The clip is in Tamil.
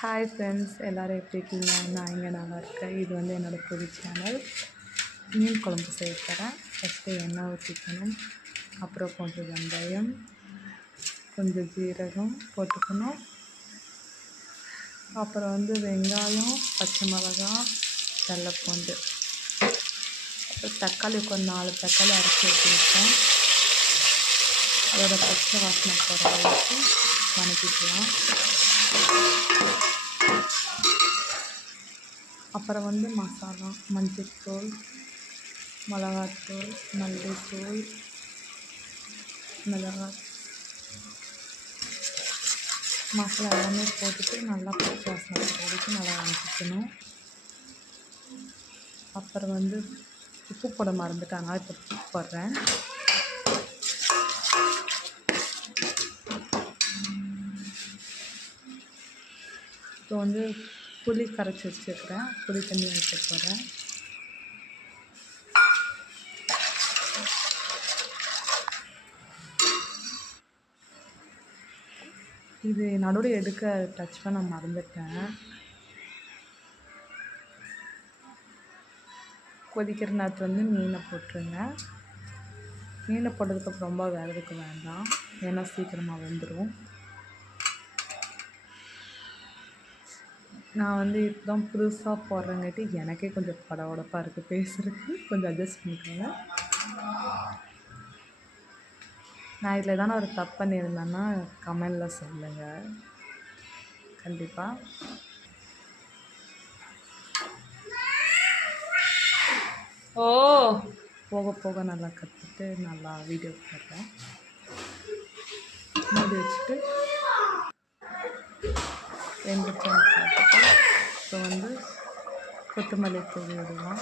ஹாய் ஃப்ரெண்ட்ஸ், எல்லோரும் எப்படி இருக்கீங்க? நான் இங்கே நல்லா இருக்கேன். இது வந்து என்னோடய புது சேனல். மீன் குழம்பு செய்ய தரேன். ஃபஸ்ட்டு எண்ணெய் ஊற்றிக்கணும், அப்புறம் கொஞ்சம் வெந்தயம், கொஞ்சம் ஜீரகம் போட்டுக்கணும். அப்புறம் வந்து வெங்காயம், பச்சை மிளகாய், வெள்ளைப்பூண்டு, அப்புறம் தக்காளி ஒரு 4 தக்காளி அரைச்சி ஊற்றிருக்கேன். அதோட பச்சை வாசனை போகிற அளவுக்கு வதக்கிக்கலாம். அப்புறம் வந்து மசாலா, மஞ்சள்தூள், மிளகாத்தூள், மல்லித்தூள், மிளகாய் மசாலா எல்லாமே போட்டுட்டு நல்லா பச்சை வாசனை போகிற வரைக்கும் நல்லா வதக்கிக்கணும். அப்புறம் வந்து உப்பு போட மறந்துட்டாங்க, இப்போ உப்பு போடுறேன். இப்போ வந்து புளி கரைச்சி வச்சுருக்கிறேன், புளி தண்ணி வைக்க போகிறேன். இது நடுவில் எடுக்க டச் பண்ண மறந்துட்டேன். கொதிக்கிற நேரத்தில் வந்து மீனை போட்டுருங்க. மீனை போட்டதுக்கப்புறம் ரொம்ப வேகிறதுக்கு வேண்டாம், ஏன்னா சீக்கிரமாக வெந்துடும். நான் வந்து இப்போ தான் புதுசாக போடுறங்காட்டி எனக்கே கொஞ்சம் படபடப்பாக இருக்குது பேசுகிறதுக்கு, கொஞ்சம் அட்ஜஸ்ட் பண்ணிக்கோங்க. நான் இதில் தானே ஒரு தப்பு பண்ணியிருந்தேன்னா கமெண்டில் சொல்லுங்கள் கண்டிப்பாக. ஓ போக போக நல்லா கற்றுட்டு நல்லா வீடியோ போடுறேன். மூடி வச்சுட்டு 2 பார்த்துட்டு இப்போ வந்து கொத்தமல்லி தூவி விடுவோம்.